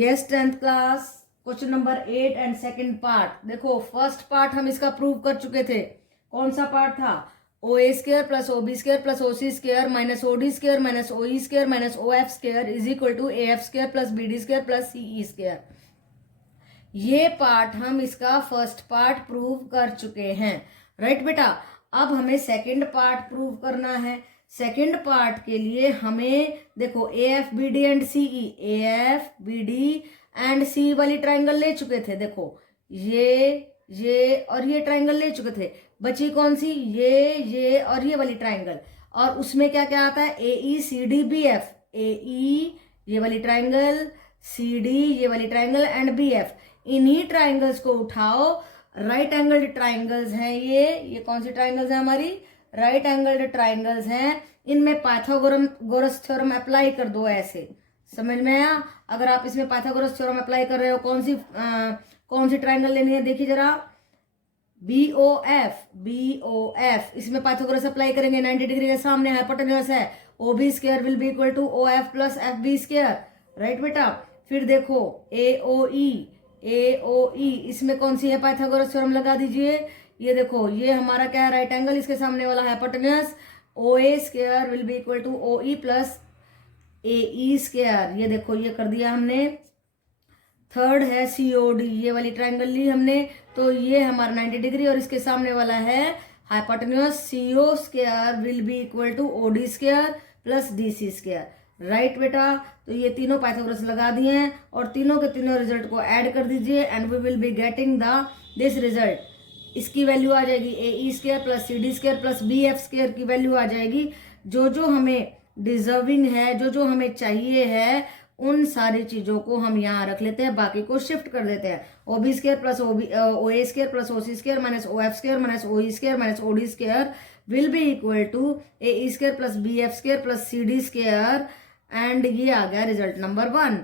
Yes 10th class question number 8 and second part. देखो first part हम इसका prove कर चुके थे। कौन सा पार्ट था? O A square plus O B square plus O C square minus O D square minus O E square minus O F square is equal to A F square plus B D square plus C E square. ये part हम इसका first part prove कर चुके हैं, right बेटा। अब हमें second part prove करना है। सेकंड पार्ट के लिए हमें देखो A F B D and C E, A F B D and C वाली ट्राइंगल ले चुके थे। देखो ये और ये ट्राइंगल ले चुके थे। बची कौन सी? ये और ये वाली ट्राइंगल। और उसमें क्या क्या आता है? ए ई सी डी बी एफ, ए ई ये वाली ट्राइंगल, सी डी ये वाली ट्राइंगल एंड बी एफ। इन्हीं ट्राइंगल्स को उठाओ, राइट एंगल्ड ट्राइंगल्स हैं ये कौन सी ट्राइंगल्स हैं? हमारी राइट एंगल्ड ट्राइंगल्स हैं। इनमें पाइथागोरस थ्योरम अप्लाई कर दो। ऐसे समझ में आया? अगर आप इसमें पाइथागोरस थ्योरम अप्लाई कर रहे हो, कौन सी ट्राइंगल लेनी है? देखिए जरा, बी ओ एफ, इसमें पाइथागोरस अप्लाई करेंगे। 90 डिग्री के सामने हाइपोटेन्यूज है। O B square will be equal to O F plus F B square, right बेटा। फिर देखो ए ओ ई इसमें कौन सी है? पाइथागोरस थ्योरम लगा दीजिए। ये देखो, ये हमारा क्या है? राइट एंगल, इसके सामने वाला hypotenuse. O A square will be equal to O E plus A E square. ये देखो, ये कर दिया हमने। थर्ड है सी ओ डी, ये वाली ट्राइंगल ली हमने, तो ये हमारा 90 डिग्री और इसके सामने वाला है hypotenuse. C O square will be equal to O D square plus D C square, right बेटा। तो ये तीनों पाइथागोरस लगा दिए हैं और तीनों के तीनों रिजल्ट को ऐड कर दीजिए and we will be getting this result. इसकी वैल्यू आ जाएगी A E square plus C D square plus B F square की वैल्यू आ जाएगी। जो हमें डिजर्विंग है, जो हमें चाहिए है, उन सारी चीजों को हम यहाँ रख लेते हैं, बाकी को शिफ्ट कर देते हैं। O B square plus O A square plus O C square minus O F square minus O E square minus O D square will be equal to A E square plus B F square plus C D square. And ये आ गया result number 1,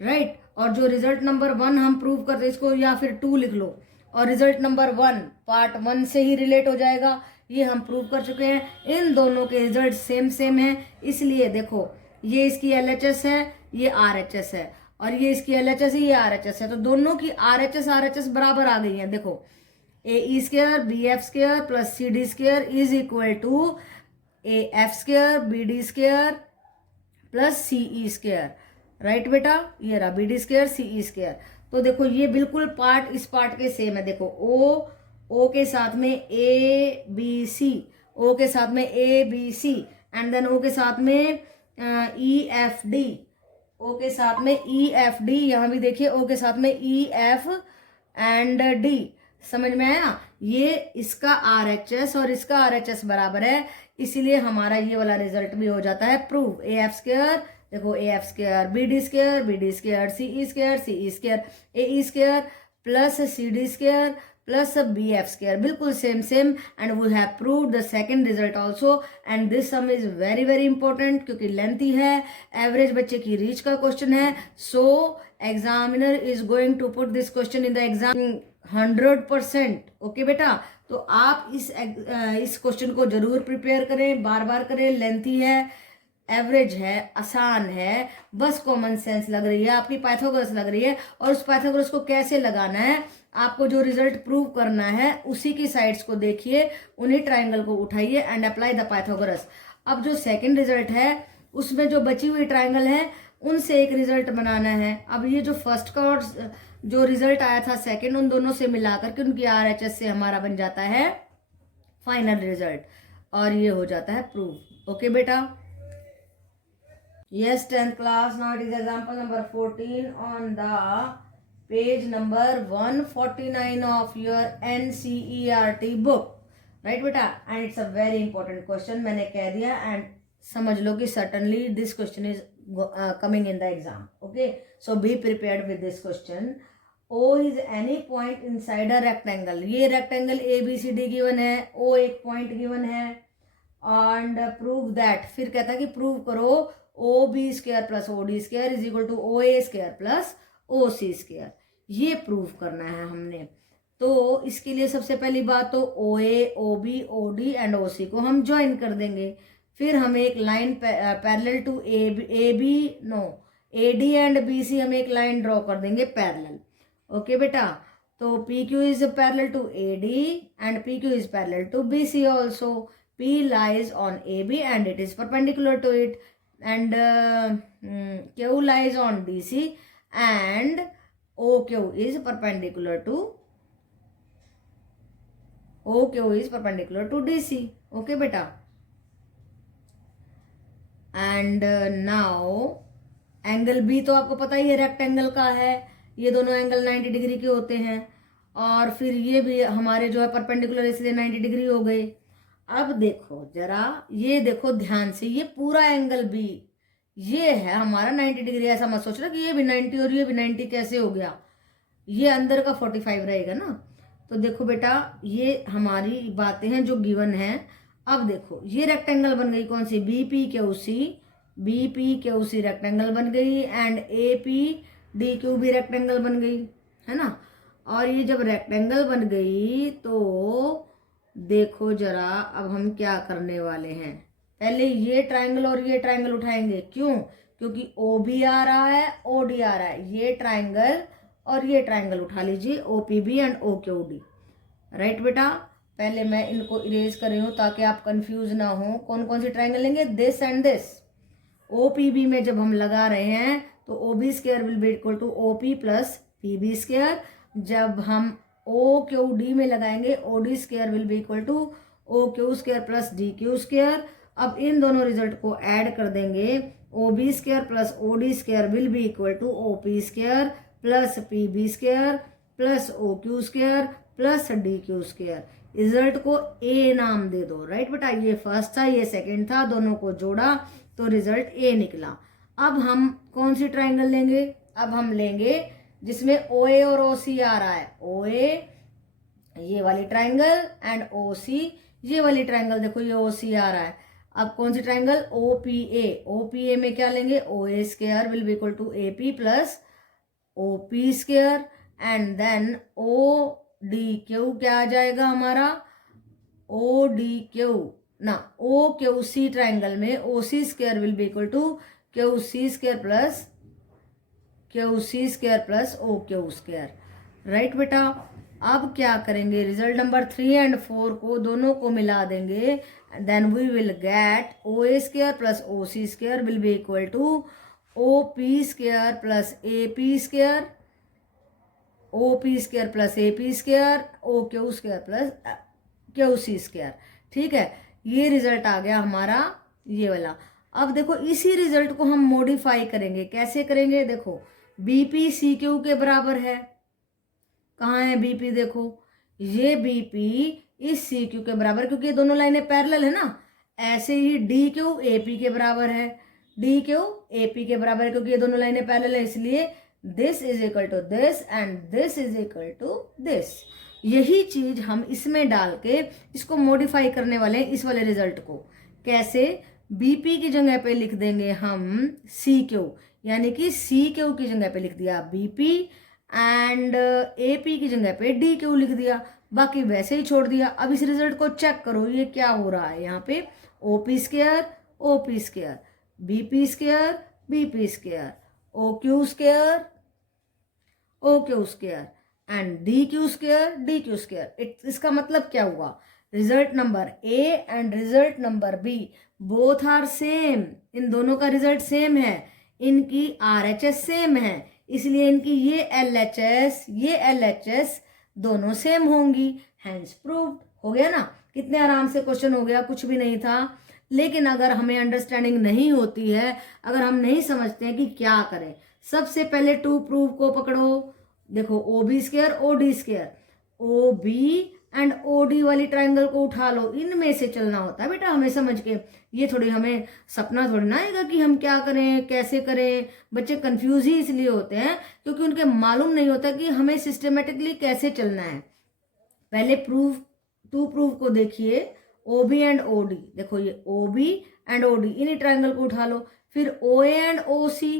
right. और जो result number 1 हम prove करते हैं, इसको या फिर 2 लिख लो, और रिजल्ट नंबर 1 पार्ट 1 से ही रिलेट हो जाएगा। ये हम प्रूव कर चुके हैं। इन दोनों के रिजल्ट सेम है, इसलिए देखो, ये इसकी LHS है, ये RHS है, और ये इसकी LHS है, ये RHS है। तो दोनों की RHS बराबर आ गई है। देखो, A E square B F square plus C D square is equal to A F square B D square plus C E square, right बेटा। ये रहा B D square C E square. तो देखो, ये बिल्कुल पार्ट इस part के same है। देखो, ओ के साथ में ए बी सी, ओ के साथ में A B C, and then O के साथ में ई एफ डी, ओ के साथ में ई एफ डी। यहाँ भी देखिए, ओ के साथ में ई एफ एंड डी। समझ में आया? ये इसका RHS और इसका RHS बराबर है, इसीलिए हमारा ये वाला रिजल्ट भी हो जाता है प्रूव। ए एफ स्क्वायर, देखो A F square B D square C E square A E square plus C D square plus B F square, बिल्कुल same. And we have proved the second result also. And this sum is very important, क्योंकि lengthy है, average बच्चे की reach का question है। So examiner is going to put this question in the exam 100%। Okay बेटा, तो आप इस क्वेश्चन को जरूर प्रिपेयर करें, बार करें। लेंथी है, एवरेज है, आसान है, बस कॉमन सेंस लग रही है, आपकी पाइथागोरस लग रही है। और उस पाइथागोरस को कैसे लगाना है, आपको जो रिजल्ट प्रूव करना है उसी की साइड्स को देखिए, उन्हीं ट्राइंगल को उठाइए एंड अप्लाई द पाइथागोरस। अब जो सेकंड रिजल्ट है, उसमें जो बची हुई ट्राइंगल है, उनसे एक रिजल्ट बनाना है। अब ये जो फर्स्ट का और जो रिजल्ट आया था सेकंड, उन दोनों से मिलाकर के उनकी RHS से हमारा बन जाता है फाइनल रिजल्ट, और ये हो जाता है प्रूव। ओके बेटा। Yes 10th class, now it is example number 14 on the page number 149 of your NCERT book, right बेटा। And it's a very important question, मैंने कह दिया। एंड समझ लो कि certainly this question is coming in the exam. Okay, so be prepared with this question. O is any point inside a rectangle. ये rectangle ABCD given है, O एक point given है, and prove that, फिर कहता है कि prove करो OB square plus OD square is equal to OA square plus OC square। ये prove करना है हमने। तो इसके लिए सबसे पहली बात तो OA, OB, OD and OC को हम ज्वाइन कर देंगे। फिर हमें एक line parallel to AD and BC हम एक लाइन ड्रॉ कर देंगे पैरेलल। ओके बेटा, तो PQ is parallel to AD and PQ is parallel to BC also. P lies on AB and it is perpendicular to it, and Q lies on DC and OQ is perpendicular to DC. Okay beta, and now angle B तो आपको पता ही है rectangle का है, ये दोनों angle 90 degree के होते हैं, और फिर ये भी हमारे जो है परपेंडिकुलर, इसलिए 90 डिग्री हो गई। अब देखो जरा, ये देखो ध्यान से, ये पूरा एंगल B ये है हमारा 90 डिग्री। ऐसा मत सोचना कि ये भी 90 और ये भी 90 कैसे हो गया, ये अंदर का 45 रहेगा ना। तो देखो बेटा, ये हमारी बातें हैं जो गिवन है। अब देखो ये रेक्टेंगल बन गई कौन सी, BPQC रेक्टेंगल बन गई, एंड APDQ भी रेक्टेंगल बन गई, है ना। और ये जब रेक्टेंगल बन गई तो देखो जरा, अब हम क्या करने वाले हैं, पहले ये ट्रायंगल और ये ट्रायंगल उठाएंगे। क्यों? क्योंकि OB आ रहा है, OD आ रहा है, ये ट्रायंगल और ये ट्रायंगल उठा लीजिए, OPB एंड OQD। राइट बेटा, पहले मैं इनको इरेज कर रही हूँ ताकि आप कंफ्यूज ना हो। कौन कौन सी ट्रायंगल लेंगे, दिस एंड दिस। OPB में जब हम लगा रहे हैं तो OB square will be equal to OP plus PB square. जब हम OQD में लगाएंगे, OD square will be equal to OQ square plus DQ square. अब इन दोनों रिजल्ट को ऐड कर देंगे, OB square plus OD square will be equal to OP square plus PB square plus OQ square plus DQ square. Result को A नाम दे दो। Right बेटा, ये फर्स्ट था, ये सेकंड था, दोनों को जोड़ा तो रिजल्ट A निकला। अब हम कौन सी ट्रायंगल लेंगे, अब हम लेंगे जिसमें OA और OC आ रहा है। OA ये वाली ट्रायंगल एंड OC ये वाली ट्रायंगल, देखो ये OC आ रहा है। अब कौन सी ट्रायंगल, OPA में क्या लेंगे, OA square will be equal to AP plus OP square, and then ODQ क्या आ जाएगा हमारा, ODQ ना, OQC ट्रायंगल में OC square will be equal to QC square plus OQ square. Right बेटा, अब क्या करेंगे, रिजल्ट नंबर 3 एंड 4 को दोनों को मिला देंगे, then we will get OA square plus OC square will be equal to OP square plus AP square, OP square plus AP square, OQ square plus QC square. ठीक है, ये result आ गया हमारा ये वाला। अब देखो इसी रिजल्ट को हम मॉडिफाई करेंगे, कैसे करेंगे, देखो BP CQ के बराबर है, कहाँ है BP, देखो ये BP इस CQ के बराबर, क्योंकि ये दोनों लाइनें पैरेलल है ना। ऐसे ही DQ AP के बराबर है, DQ AP के बराबर है, क्योंकि ये दोनों लाइनें पैरेलल है, इसलिए this is equal to this and this is equal to this. यही चीज हम इसमें डाल के इसको मॉडिफाई करने वाले हैं, इस वाले रिजल्ट को। कैसे, BP की जगह पे लिख देंगे हम CQ, यानी कि CQ की जगह पे लिख दिया BP एंड AP की जगह पे DQ लिख दिया, बाकी वैसे ही छोड़ दिया। अब इस रिजल्ट को चेक करो, ये क्या हो रहा है, यहाँ पे OP square OP square, BP square BP square, OQ square OQ square and DQ square DQ square. इसका मतलब क्या हुआ, result number A and result number B both are same, इन दोनों का रिजल्ट सेम है, इनकी RHS सेम है, इसलिए इनकी ये LHS दोनों सेम होंगी, हैंस प्रूव्ड। हो गया ना, कितने आराम से क्वेश्चन हो गया, कुछ भी नहीं था। लेकिन अगर हमें अंडरस्टैंडिंग नहीं होती है, अगर हम नहीं समझते हैं कि क्या करें, सबसे पहले टू प्रूव को पकड़ो। देखो OB square OD square, OB and OD वाली ट्रायंगल को उठा लो, इनमें से चलना होता है बेटा हमें समझ के। ये थोड़ी हमें सपना थोड़ी ना आएगा कि हम क्या करें कैसे करें। बच्चे कंफ्यूज ही इसलिए होते हैं क्योंकि उनके मालूम नहीं होता कि हमें सिस्टमेटिकली कैसे चलना है। पहले टू प्रूव को देखिए, OB एंड OD, देखो ये OB एंड OD, इन्हीं ट्रायंगल को उठा लो। फिर OA and OC,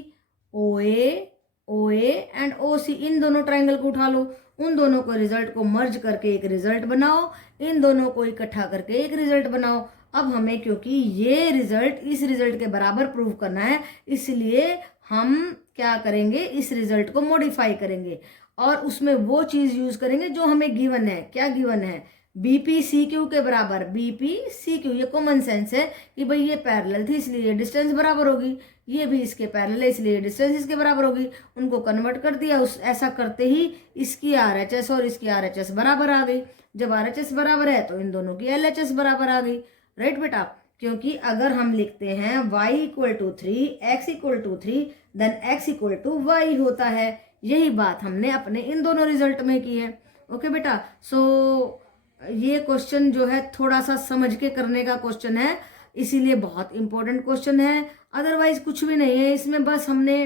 OA and OC, इन दोनों ट्रायंगल को उठा लो, उन दोनों को रिजल्ट को मर्ज करके एक रिजल्ट बनाओ, इन दोनों को इकट्ठा करके एक रिजल्ट बनाओ। अब हमें क्योंकि ये रिजल्ट इस रिजल्ट के बराबर प्रूव करना है, इसलिए हम क्या करेंगे, इस रिजल्ट को मॉडिफाई करेंगे और उसमें वो चीज यूज करेंगे जो हमें गिवन है। क्या गिवन है, बीपी सी क्यू के बराबर, बीपी सी क्यू, ये कॉमन सेंस है कि भाई ये पैरेलल थी इसलिए डिस्टेंस बराबर होगी, ये भी इसके पैरेलल है इसलिए डिस्टेंस इसके बराबर होगी। उनको कन्वर्ट कर दिया, उस ऐसा करते ही इसकी आरएचएस और इसकी आरएचएस बराबर आ गई। जब आरएचएस बराबर है तो इन दोनों की एलएचएस बराबर आ गई, राइट बेटा। क्योंकि अगर हम लिखते हैं y equal to 3, x equal to 3, then x equal to y होता है। यही बात हमने अपने इन दोनों रिजल्ट में की है। ओके बेटा, सो ये क्वेश्चन जो है थोड़ा सा समझ के करने का क्वेश्चन है, इसीलिए बहुत इंपॉर्टेंट क्वेश्चन है। अदरवाइज कुछ भी नहीं है इसमें, बस हमने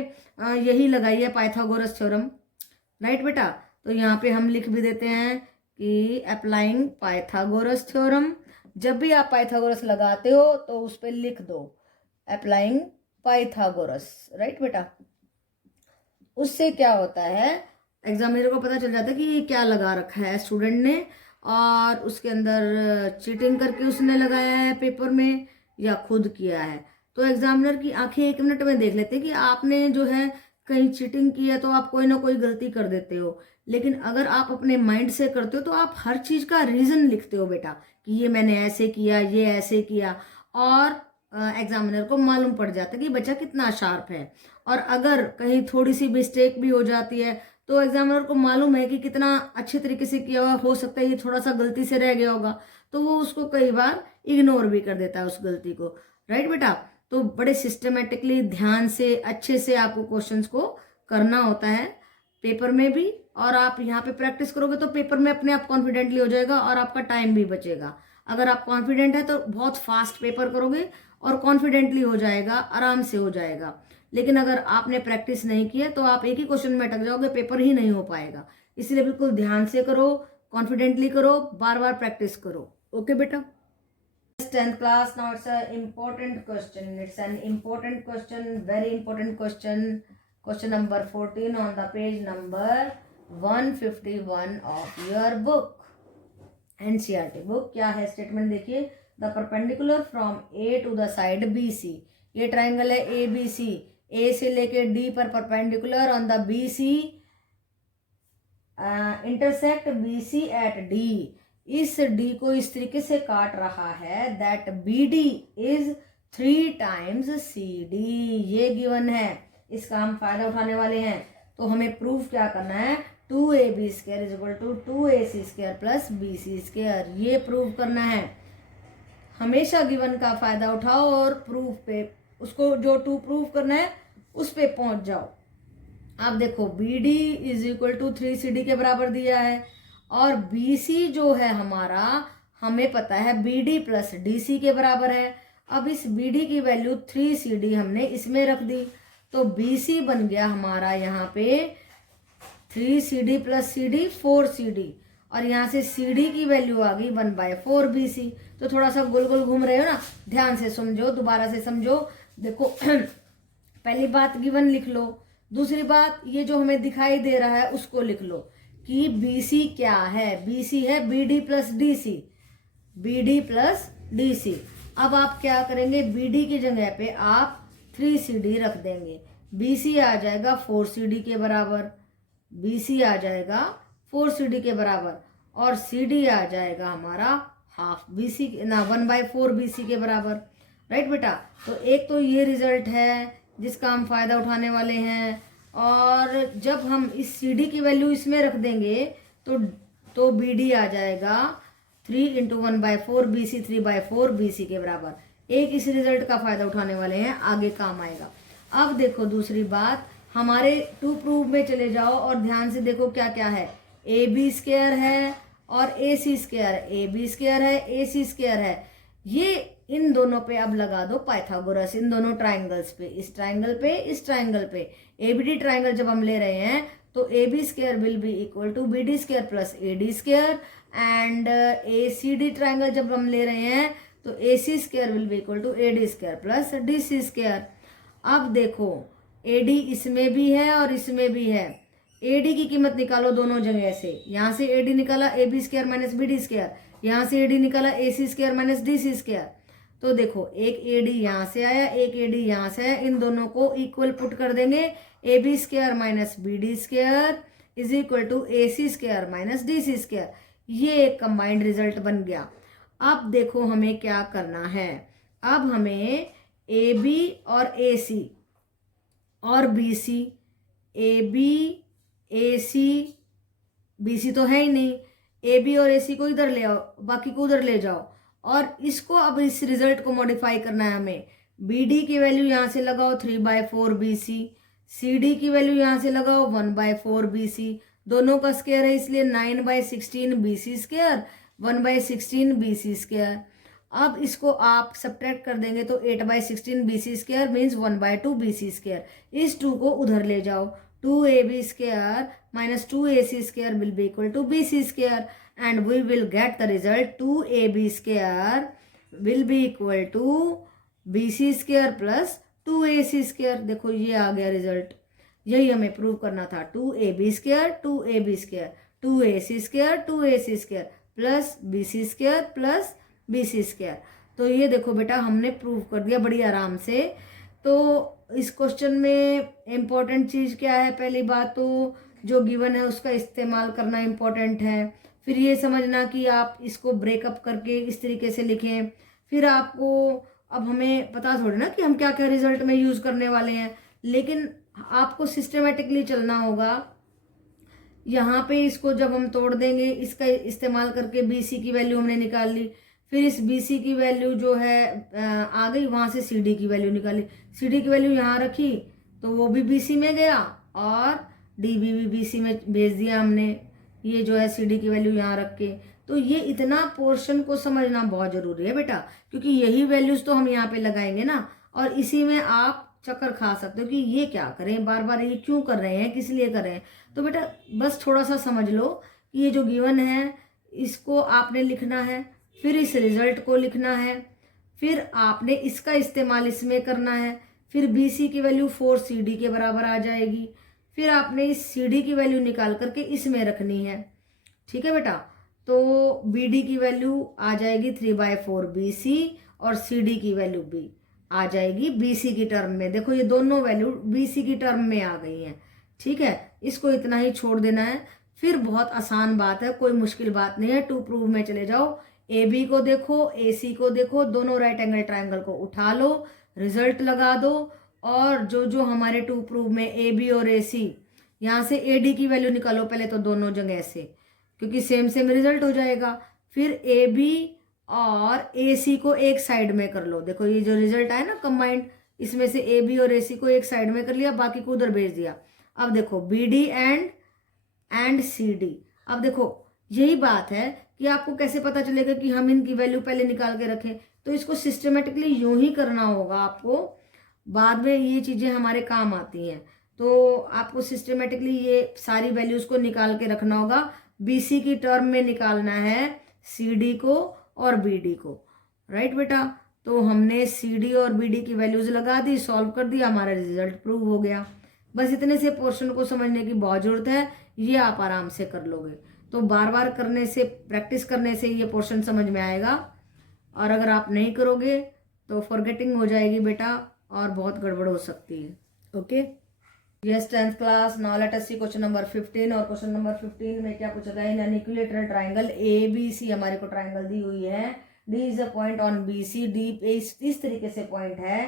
यही लगाई है पाइथागोरस थ्योरम, राइट बेटा। तो यहाँ पे हम लिख भी देते हैं कि अप्लाइंग पाइथागोरस थ्योरम। जब भी आप पाइथागोरस लगाते हो तो उस पर लिख दो अप्लाइंग पाइथागोरस, राइट बेटा। उससे क्या होता है, एग्जामिनर को पता चल जाता है कि ये क्या लगा रखा है स्टूडेंट ने, और उसके अंदर चीटिंग करके उसने लगाया है पेपर में या खुद किया है। तो एग्जामिनर की आंखें 1 मिनट में देख लेते हैं कि आपने जो है कहीं चीटिंग की है, तो आप कोई ना कोई गलती कर देते हो। लेकिन अगर आप अपने माइंड से करते हो तो आप हर चीज का रीजन लिखते हो बेटा, कि ये मैंने ऐसे किया, ये ऐसे किया, और एग्जामिनर को मालूम पड़ जाता है कि बच्चा कितना शार्प है। और अगर कहीं थोड़ी सी मिस्टेक भी हो जाती है तो एग्जामिनर को मालूम है कि कितना अच्छे तरीके से किया हुआ, हो सकता है ये थोड़ा सा गलती से रह गया होगा, तो वो उसको कई बार इग्नोर भी कर देता है उस गलती को, राइट बेटा। तो बड़े सिस्टमेटिकली ध्यान से अच्छे से आपको क्वेश्चंस को करना होता है पेपर में भी, और आप यहाँ पे प्रैक्टिस करोगे तो पेपर में अपने आप कॉन्फिडेंटली हो जाएगा और आपका टाइम भी बचेगा। अगर आप कॉन्फिडेंट है तो बहुत फास्ट पेपर करोगे और कॉन्फिडेंटली हो जाएगा, आराम से हो जाएगा। लेकिन अगर आपने प्रैक्टिस नहीं की है तो आप एक ही क्वेश्चन में अटक जाओगे, पेपर ही नहीं हो पाएगा। इसलिए बिल्कुल ध्यान से करो, कॉन्फिडेंटली करो, बार बार प्रैक्टिस करो। ओके बेटा। 10th class, now it's an important question. It's an important question, very important question. Question number 14 on the page number 151 of your book, NCERT book. क्या है स्टेटमेंट देखिए, the perpendicular from A to the side BC, ये triangle है ABC, A से लेके D पर perpendicular on the BC, intersect BC at D। इस D को इस तरीके से काट रहा है that BD is 3 times CD, ये गिवन है, इसका हम फायदा उठाने वाले हैं। तो हमें प्रूफ क्या करना है, 2AB square is equal to 2AC स्क्वायर प्लस BC स्क्वायर, ये प्रूव करना है। हमेशा गिवन का फायदा उठाओ और प्रूफ पे, उसको जो 2 प्रूव करना है उस पे पहुंच जाओ। आप देखो BD is equal to 3CD के बराबर दिया है, और BC जो है हमारा, हमें पता है BD प्लस DC के बराबर है। अब इस BD की वैल्यू 3CD हमने इसमें रख दी, तो BC बन गया हमारा यहाँ पे 3CD प्लस CD 4CD, और यहाँ से CD की वैल्यू आ गई 1/4 BC। तो थोड़ा सा गोल गोल घूम रहे हो ना, ध्यान से समझो, दोबारा से समझो। देखो पहली बात गिवन लिख लो, दूसरी बात ये जो हमें दिखाई दे रहा है उसको लिख लो कि BC क्या है, BC है BD plus DC, BD plus DC। अब आप क्या करेंगे, BD की जगह पे आप 3CD रख देंगे, BC आ जाएगा 4CD के बराबर, BC आ जाएगा 4CD के बराबर, और CD आ जाएगा हमारा हाफ BC ना 1/4 BC के बराबर, राइट बेटा। तो एक तो ये रिजल्ट है जिसका हम फायदा उठाने वाले हैं, और जब हम इस CD की वैल्यू इसमें रख देंगे तो BD आ जाएगा 3 × 1/4 BC, 3/4 BC के बराबर। एक इस रिजल्ट का फायदा उठाने वाले हैं, आगे काम आएगा। अब देखो दूसरी बात, हमारे 2 प्रूफ में चले जाओ और ध्यान से देखो क्या क्या है, AB स्क्वायर है और AC स्क्वायर, AB स्क्वायर है AC स्क्वायर है। ये इन दोनों पे अब लगा दो पाइथागोरस, इन दोनों ट्राइंगल्स पे, इस ट्राइंगल पे, इस ट्राइंगल पे। ABD ट्राइंगल जब हम ले रहे हैं तो AB square will be equal to BD square plus AD square, and ACD triangle जब हम ले रहे हैं तो AC square will be equal to AD square plus DC square. अब देखो AD इसमें भी है और इसमें भी है, AD की कीमत निकालो दोनों जगह से। यहाँ से AD निकाला AB square minus BD square, यहाँ से AD निकाला AC square minus DC square. तो देखो एक AD यहाँ से आया, एक AD यहाँ से आया, इन दोनों को इक्वल पुट कर देंगे। AB square minus BD square is equal to AC square minus DC square. ये एक कंबाइंड रिजल्ट बन गया। अब देखो हमें क्या करना है। अब हमें AB और AC और BC, AB AC BC तो है ही नहीं, AB और AC को इधर ले आओ, बाकी को उधर ले जाओ, और इसको अब इस रिजल्ट को मॉडिफाई करना है हमें। BD की वैल्यू यहाँ से लगाओ 3/4 BC, CD की वैल्यू यहाँ से लगाओ 1/4 BC, दोनों का स्क्वायर है इसलिए 9/16 BC स्क्वायर, 1/16 BC स्क्वायर। अब इसको आप सब्ट्रैक्ट कर देंगे तो 8/16 BC square means 1/2 BC square. इस 2 को उधर ले जाओ, 2AB square minus 2AC square will be equal to BC square, and we will get the result 2AB square will be equal to BC square plus 2AC square। देखो ये आ गया result, यही हमें प्रूव करना था। 2AB square 2AB square 2AC square 2AC square plus BC square plus BC square। तो ये देखो बेटा हमने प्रूव कर दिया बड़ी आराम से। तो इस क्वेश्चन में इम्पोर्टेंट चीज़ क्या है? पहली बात तो जो गिवन है उसका इस्तेमाल करना इम्पोर्टेंट है। फिर ये समझना कि आप इसको ब्रेकअप करके इस तरीके से लिखें। फिर आपको अब हमें पता थोड़ी ना कि हम क्या क्या रिजल्ट में यूज़ करने वाले हैं, लेकिन आपको सिस्टमेटिकली चलना होगा। यहाँ पे इसको जब हम तोड़ देंगे, इसका इस्तेमाल करके BC की वैल्यू हमने निकाल ली, फिर इस BC की वैल्यू जो है आ गई, वहाँ से CD की वैल्यू निकाली, CD की वैल्यू यहाँ रखी तो वो भी BC में गया और DB भी BC में भेज दिया हमने। ये जो है CD की वैल्यू यहाँ रख के, तो ये इतना पोर्शन को समझना बहुत ज़रूरी है बेटा, क्योंकि यही वैल्यूज़ तो हम यहाँ पे लगाएंगे ना, और इसी में आप चक्कर खा सकते हो कि ये क्या करें, बार बार ये क्यों कर रहे हैं, किस लिए कर रहे हैं। तो बेटा बस थोड़ा सा समझ लो कि ये जो गिवन है इसको आपने लिखना है, फिर इस रिजल्ट को लिखना है, फिर आपने इसका इस्तेमाल इसमें करना है, फिर BC की वैल्यू 4 CD के बराबर आ जाएगी, फिर आपने इस CD की वैल्यू निकाल करके इसमें रखनी है। ठीक है बेटा, तो BD की वैल्यू आ जाएगी 3/4 BC और CD की वैल्यू भी आ जाएगी BC की टर्म में। देखो ये दोनों वैल्यू BC की टर्म में आ गई हैं। ठीक है, इसको इतना ही छोड़ देना है। फिर बहुत आसान बात है, कोई मुश्किल बात नहीं है। टू प्रूव में चले जाओ, AB को देखो, AC को देखो, दोनों राइट एंगल ट्रायंगल को उठा लो, रिजल्ट लगा दो, और जो जो हमारे टू प्रूव में AB और AC, यहाँ से AD की वैल्यू निकालो पहले तो दोनों जगह से, क्योंकि सेम सेम रिजल्ट हो जाएगा। फिर AB और AC को एक साइड में कर लो। देखो ये जो रिजल्ट आया ना कंबाइंड, इसमें से AB और AC को एक साइड में कर लिया, बाकी को उधर भेज दिया। अब देखो BD एंड CD। अब देखो यही बात है कि आपको कैसे पता चलेगा कि हम इनकी वैल्यू पहले निकाल के रखें। तो इसको सिस्टमेटिकली यूं ही करना होगा आपको, बाद में ये चीज़ें हमारे काम आती हैं। तो आपको सिस्टमेटिकली ये सारी वैल्यूज़ को निकाल के रखना होगा। BC की टर्म में निकालना है CD को और BD को। राइट बेटा, तो हमने CD और BD की वैल्यूज़ लगा दी, सॉल्व कर दिया, हमारा रिजल्ट प्रूव हो गया। बस इतने से पोर्शन को समझने की बहुत ज़रूरत है, ये आप आराम से कर लोगे। तो बार बार करने से, प्रैक्टिस करने से ये पोर्शन समझ में आएगा, और अगर आप नहीं करोगे तो फॉरगेटिंग हो जाएगी बेटा, और बहुत गड़बड़ हो सकती है। Okay, yes 10th class, now let us see question number 15। और क्वेश्चन नंबर 15 में क्या पूछा गया? In an equilateral triangle ABC, हमारे को ट्राइंगल दी हुई है, D is a point on BC। D इस तरीके से पॉइंट है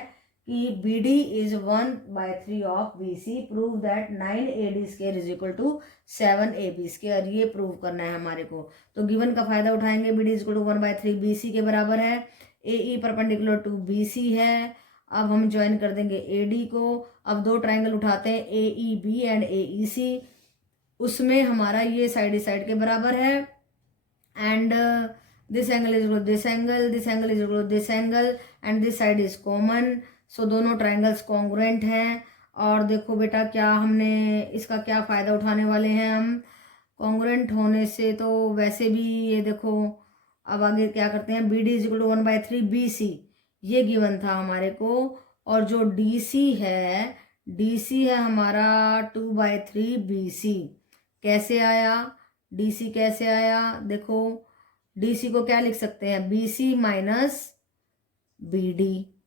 कि BD is 1/3 of BC। Prove that 9AD square is equal to 7AB square. ये प्रूव करना है हमारे को। तो गिवन का फायदा उठाएंगे। BD is equal to 1/3 BC के बराबर है। AE परपेंडिकुलर टू BC है। अब हम ज्वाइन कर देंगे AD को। अब दो ट्राइंगल उठाते हैं AEB एंड AEC। उसमें हमारा ये साइड के बराबर है, and this angle is equal to this angle, this angle is equal to this angle, and this side is common. So दोनों ट्राइंगल्स कॉन्ग्रुएंट हैं। और देखो बेटा क्या हमने इसका क्या फ़ायदा उठाने वाले हैं हम, कॉन्ग्रुएंट होने से। तो वैसे भी ये देखो, अब आगे क्या करते हैं, BD is equal to 1/3 BC, ये गिवन था हमारे को। और जो DC है हमारा 2/3 BC। कैसे आया DC, कैसे आया? देखो DC को क्या लिख सकते हैं, BC minus BD,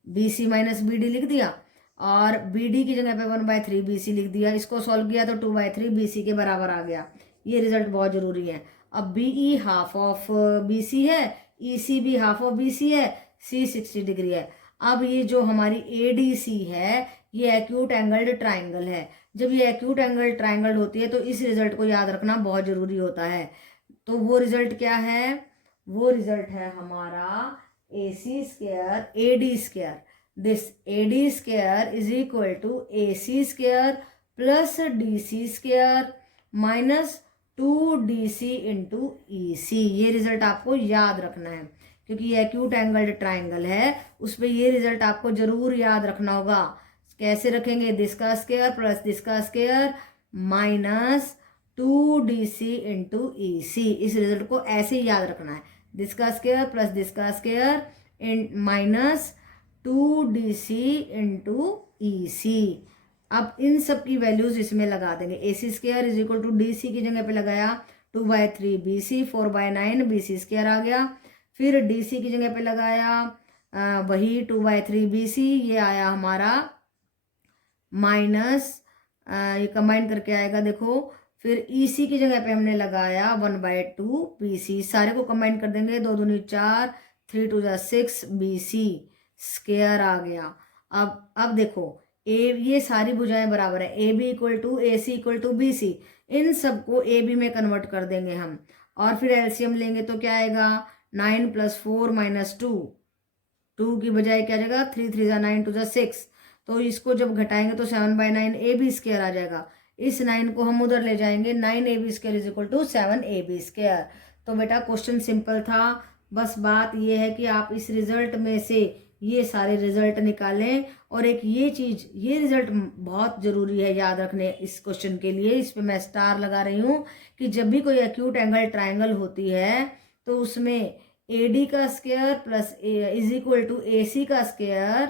BC minus BD लिख दिया और BD की जगह पे 1/3 BC लिख दिया। इसको सॉल्व किया तो 2/3 BC के बराबर आ गया। ये रिजल्ट बहुत जरूरी है। अब BE हाफ ऑफ BC है, EC भी हाफ ऑफ BC है, C 60 डिग्री है। अब ये जो हमारी ADC है ये एक्यूट एंगल्ड ट्राइंगल है। जब ये एक्यूट एंगल ट्राइंगल होती है तो इस रिजल्ट को याद रखना बहुत जरूरी होता है। तो वो रिजल्ट क्या है? वो रिजल्ट है हमारा AC square AD square. This AD square is equal to AC square plus DC square minus 2DC into EC। ये रिजल्ट आपको याद रखना है क्योंकि ये एक्यूट एंगल्ड ट्राइंगल है, उस पर ये रिजल्ट आपको जरूर याद रखना होगा। कैसे रखेंगे? दिस का स्क्वायर प्लस दिस का square minus 2DC into EC। इस रिजल्ट को ऐसे ही याद रखना है, दिस का स्क्वायर प्लस दिस का square minus 2DC into EC। अब इन सब की वैल्यूज इसमें लगा देंगे। AC square is equal to DC की जगह पे लगाया 2/3 BC, 4/9 BC स्क्वायर आ गया। फिर DC की जगह पे लगाया वही 2/3 BC, ये आया हमारा माइनस ये कंबाइन करके आएगा देखो। फिर EC की जगह पे हमने लगाया 1/2 BC, सारे को कंबाइन कर देंगे, 2 दूनी 4, 3 2 6 BC स्क्वायर आ गया। अब देखो ये सारी भुजाएं बराबर है, AB equal to AC equal to BC, इन सबको AB में कन्वर्ट कर देंगे हम और फिर एलसीएम लेंगे तो क्या आएगा? 9 + 4 - 2 की बजाय क्या आ जाएगा? 3 3 9 2 6। तो इसको जब घटाएंगे तो 7/9 AB स्क्वायर आ जाएगा। इस 9 को हम उधर ले जाएंगे, 9 AB square is equal to 7 AB square. तो बेटा क्वेश्चन सिंपल था, बस बात ये है कि आप इस रिजल्ट में से ये सारे रिजल्ट निकालें। और एक ये चीज, ये रिजल्ट बहुत जरूरी है याद रखने इस क्वेश्चन के लिए, इस पे मैं स्टार लगा रही हूँ कि जब भी कोई एक्यूट एंगल ट्राइंगल होती है तो उसमें AD का square plus is equal to AC का स्क्वायर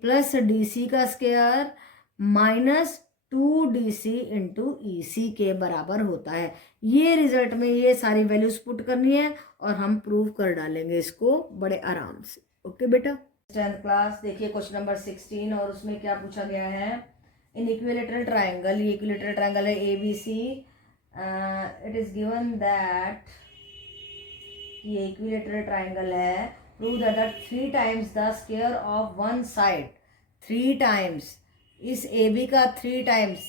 प्लस DC का square minus 2DC into EC के बराबर होता है। ये रिजल्ट में ये सारी वैल्यूज पुट करनी है और हम प्रूव कर डालेंगे इसको बड़े आराम से। ओके बेटा, 10th क्लास देखिए क्वेश्चन नंबर 16 और उसमें क्या पूछा गया है? इन इक्विलेटरल ट्राइंगल, ये इक्विलेटरल ट्राइंगल है ABC, it is given that ये इक्विलेटरल ट्राइंगल है, prove that 3 times the square of one side, 3 times इस AB का 3 टाइम्स,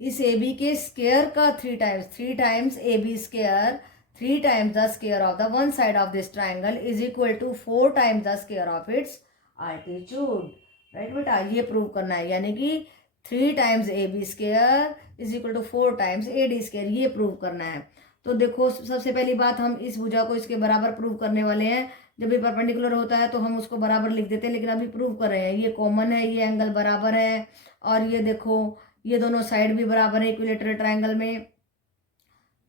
इस AB के स्क्वायर का 3 times, 3 times AB square 3 times the square of the one side of this triangle is equal to 4 times the square of its altitude। Right बेटा, ये prove करना है, यानी कि 3 times AB square is equal to 4 times AD square, ये prove करना है। तो देखो सबसे पहली बात, हम इस भुजा को इसके बराबर प्रूव करने वाले हैं। जब भी परपेंडिकुलर होता है तो हम उसको बराबर लिख देते हैं, लेकिन अभी प्रूव कर रहे हैं। ये कॉमन है, ये एंगल बराबर है और ये देखो ये दोनों साइड भी बराबर है इक्विलेटरल ट्राइंगल में।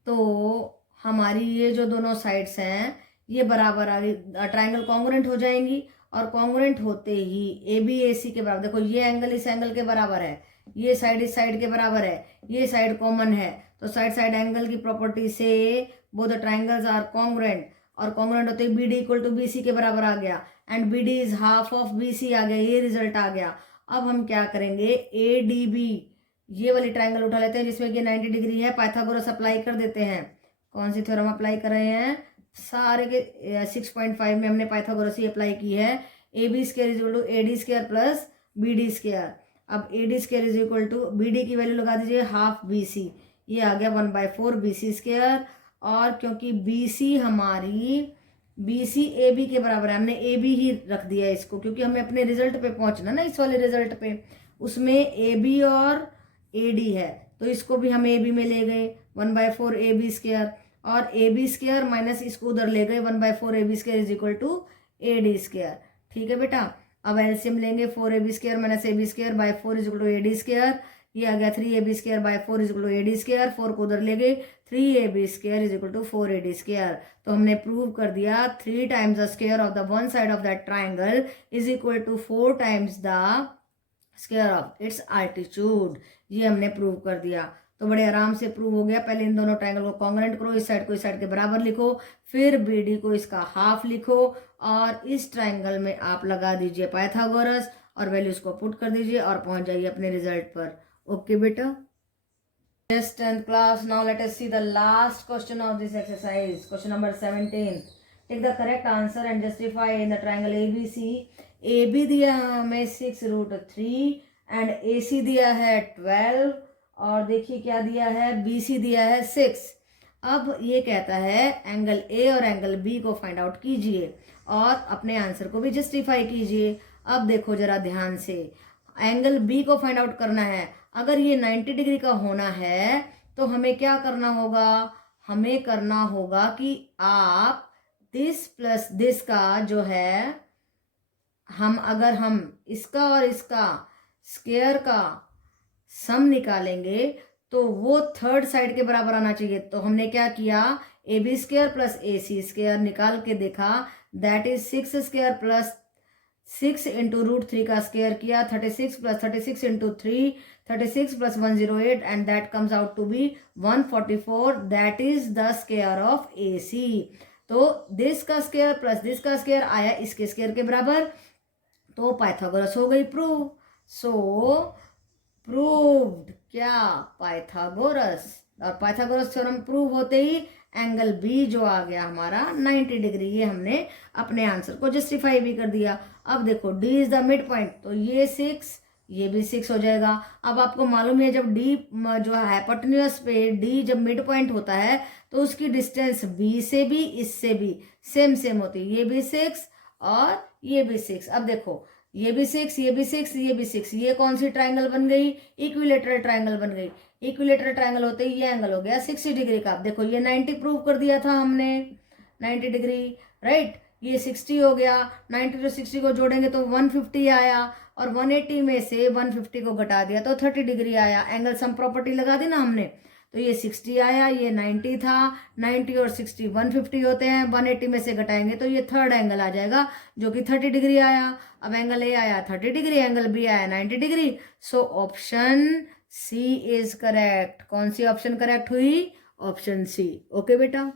तो हमारी ये जो दोनों साइड्स हैं ये बराबर आ गई, ट्राइंगल कॉन्ग्रुएंट हो जाएंगी और कॉन्ग्रुएंट होते ही AB AC के बराबर, देखो ये एंगल इस एंगल के बराबर है, ये साइड इस साइड के बराबर है, ये साइड कॉमन है। तो साइड साइड एंगल की प्रॉपर्टी से both the triangles are congruent, और कॉन्ग्रुएंट होते ही BD इक्वल टू BC के बराबर आ गया and BD is half of BC आ गया, ये रिजल्ट आ गया। अब हम क्या करेंगे? ADB ये वाली ट्राइंगल उठा लेते हैं जिसमें कि 90 डिग्री है, पाइथागोरस अप्लाई कर देते हैं। कौन सी थ्योरम अप्लाई कर रहे हैं? सारे के 6.5 में हमने पाइथागोरस ही अप्लाई की है। AB square is equal to AD square plus BD square. अब AD square is equal to BD की वैल्यू लगा दीजिए हाफ BC, ये आ गया 1/4 BC स्क्वायर। और क्योंकि BC हमारी BC AB के बराबर है, हमने AB ही रख दिया इसको क्योंकि हमें अपने रिजल्ट पे पहुंचना ना, इस वाले रिजल्ट पे, उसमें AB और AD है तो इसको भी हम AB में ले गए 1/4 AB स्क्वायर, और AB स्क्वायर माइनस इसको उधर ले गए 1/4 AB square is equal to AD square. ठीक है बेटा, अब एलसीएम लेंगे 4AB square minus AB square by 4 is equal to AD square, ये आ गया 3AB square by 4 is equal to AD square, 4 को उधर ले गए 3AB square is equal to 4AD square. तो हमने प्रूव कर दिया 3 times the square of the one side of that triangle is equal to 4 times the square of its altitude, ये हमने प्रूव कर दिया। तो बड़े आराम से प्रूव हो गया। पहले इन दोनों ट्रायंगल को कॉन्ग्रुएंट करो, इस साइड को इस साइड के बराबर लिखो, फिर BD को इसका हाफ लिखो और इस ट्रायंगल में आप लगा दीजिए पाइथागोरस और वैल्यूज को पुट कर दीजिए और पहुंच जाइए अपने रिजल्ट पर। ओके बेटा। Yes, 10th class. Now let us see the last question of this exercise. Question number 17. Take the correct answer and justify in the triangle ABC. AB दिया हमें 6√3 एंड AC दिया है 12 और देखिए क्या दिया है, BC दिया है 6। अब ये कहता है एंगल A और एंगल B को फाइंड आउट कीजिए और अपने आंसर को भी जस्टिफाई कीजिए। अब देखो जरा ध्यान से, एंगल B को फाइंड आउट करना है। अगर ये 90 डिग्री का होना है तो हमें क्या करना होगा, हमें करना होगा कि आप दिस प्लस दिस का जो है, अगर हम इसका और इसका स्क्वायर का सम निकालेंगे तो वो थर्ड साइड के बराबर आना चाहिए। तो हमने क्या किया, AB² प्लस AC² निकाल के देखा, दैट इज 6² प्लस 6 इंटू √3 का स्क्वायर किया, 36 plus 36 into 3, 36 plus 108 and that comes out to be 144। That is the square of AC। तो दिस का स्क्वायर प्लस दिस का स्क्वायर आया इसके स्क्वायर के बराबर, तो पाइथागोरस हो गई प्रूव। सो प्रूव्ड क्या, पाइथागोरस। और पाइथागोरस थ्योरम प्रूव होते ही एंगल B जो आ गया हमारा 90 डिग्री, ये हमने अपने आंसर को जस्टिफाई भी कर दिया। अब देखो D is the mid point, तो ये 6, ये भी 6 हो जाएगा। अब आपको मालूम है जब D जो है हाइपोटेन्यूज पे D जब मिड पॉइंट होता है तो उसकी डिस्टेंस B से भी इससे भी सेम होती है, ये भी 6 और ये भी 6। अब देखो ये भी 6, ये भी 6, ये भी 6, ये कौन सी ट्राइंगल बन गई, इक्विलेटरल ट्राइंगल बन गई। इक्विलेटरल ट्राइंगल होते ही ये एंगल हो गया 60 डिग्री का। अब देखो ये 90 प्रूव कर दिया था हमने, 90 डिग्री, राइट। ये 60 हो गया, 90 to 60 को जोड़ेंगे तो 150 आया और 180 में से 150 को घटा दिया तो 30 डिग्री आया। एंगल सम प्रॉपर्टी लगा दी ना हमने, तो ये 60 आया, ये 90 था, 90 और 60 150 होते हैं, 180 में से घटाएंगे तो ये थर्ड एंगल आ जाएगा जो कि 30 डिग्री आया। अब एंगल A आया 30 डिग्री, एंगल B आया 90 degree. So option C is correct. कौन सी ऑप्शन करेक्ट हुई, ऑप्शन C। ओके बेटा।